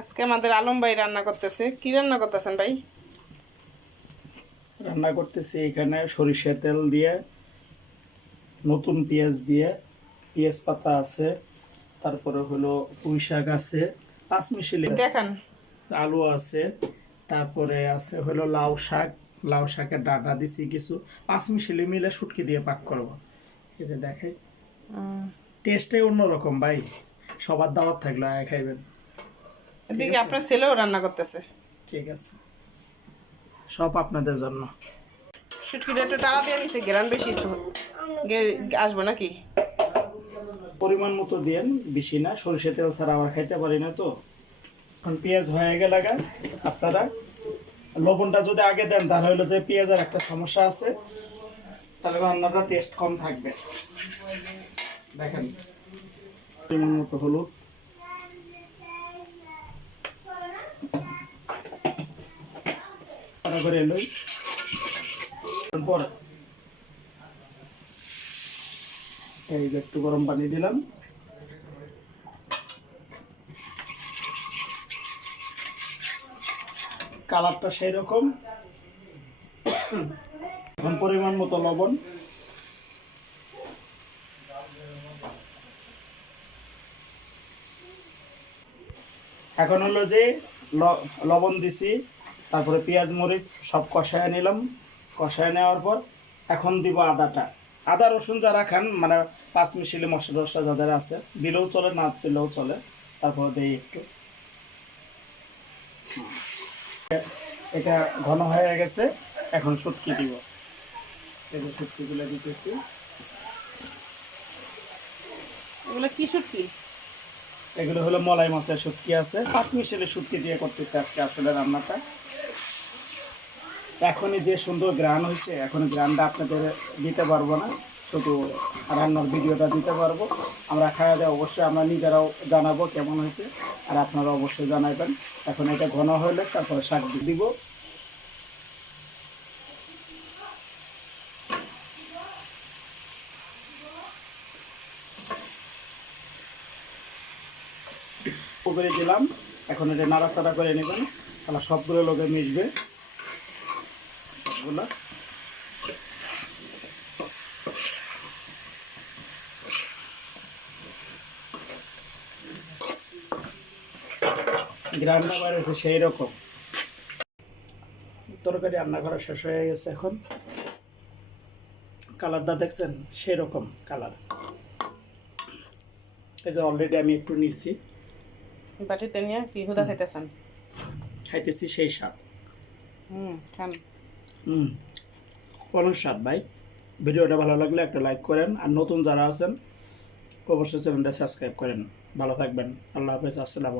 আজকে আমাদের আলম ভাই রান্না করতেছে। কি রান্না করতেছেন ভাই? রান্না করতেছি এখানে সরিষা তেল দিয়ে নতুন পেঁয়াজ দিয়ে পেঁয়াজ পাতা আছে তারপরে হলো পুঁই শাক আছে পাঁচমিশালি দেখান। আলু আছে তারপরে আছে হলো লাউ শাক লাউ শাকের ডাটা দিছি কিছু পাঁচমিশালি মিলে শুটকি দিয়ে পাক করব। এই যে দেখে টেস্টে অন্যরকম ভাই সবার দাওয়াত থাকলে খাইবেন। এদিকে আপনার ছেলেও রান্না করতেছে। ঠিক আছে। সব আপনাদের জন্য। শুটকিটা একটু টাকা দিয়ে নিচ্ছে গ্রান বেশি আসব নাকি? পরিমাণ মতো বেশি না। সরষে তেল ছাড়া আবার খাইতে পারি না তো। এখন পেঁয়াজ হয়ে গেলে আপনারা লবণটা যদি আগে দেন তাহলে হলো যে পেঁয়াজের একটা সমস্যা আছে। তাহলে রান্নাটা টেস্ট কম থাকবে। দেখেন পরিমাণ মতো হলুদ। কড়া করে এলোই তারপর এই যে একটু গরম পানি দিলাম। কালারটা সেই রকম এখন পরিমাণ মতো লবণ। এখন হলো যে লবণ দিছি। তারপরে পেঁয়াজ মরিচ সব কষায় নিলাম। কষায় নেওয়ার পর এখন দিব আদাটা। আদা রসুন যারা খান মানে পাঁচ মিশিলি মশলা টসলা যাদের আছে দিলেও চলে না দিলেও চলে। তারপর দিই একটু। এটা ঘন হয়ে গেছে এখন শুটকি দিব। যে শুটকিগুলো দিতেছি। এগুলো কি শুটকি? এগুলো হলো মলাই মাছের শুটকি আছে। পাঁচ মিশালি শুটকি দিয়ে করতেছে আজকে আসলে রান্নাটা। এখনই যে সুন্দর গ্রান হয়েছে এখন গ্রানটা আপনাদের দিতে পারব না। শুধু রান্নার ভিডিওটা দিতে পারব। আমরা খাওয়া দাওয়া অবশ্যই আমরা নিজেরাও জানাব কেমন হয়েছে, আর আপনারা অবশ্যই জানাবেন। এখন এটা ঘন হলে তারপরে শাক দিব। করে দিলাম। এখন এটা নাড়াচাড়া করে নেবেন। তাহলে সবগুলো লোকে মিশবে। গ্রামটা বাড়িয়েছে সেই রকম তরকারি রান্না করা শেষ হয়ে গেছে এখন। কালারটা দেখছেন? সেই রকম কালার। এই যে অলরেডি আমি একটু নিচ্ছি বাটিতে নিয়ে কি হুদা খাইতেছেন? খাইতেছি সেই স্বাদ। হুম খান। অনেক স্বাদ ভাই। ভিডিওটা ভালো লাগলে একটা লাইক করেন। আর নতুন যারা আছেন, অবশ্যই চ্যানেলটা সাবস্ক্রাইব করেন। ভালো থাকবেন। আল্লাহ হাফেজ। আসসালাম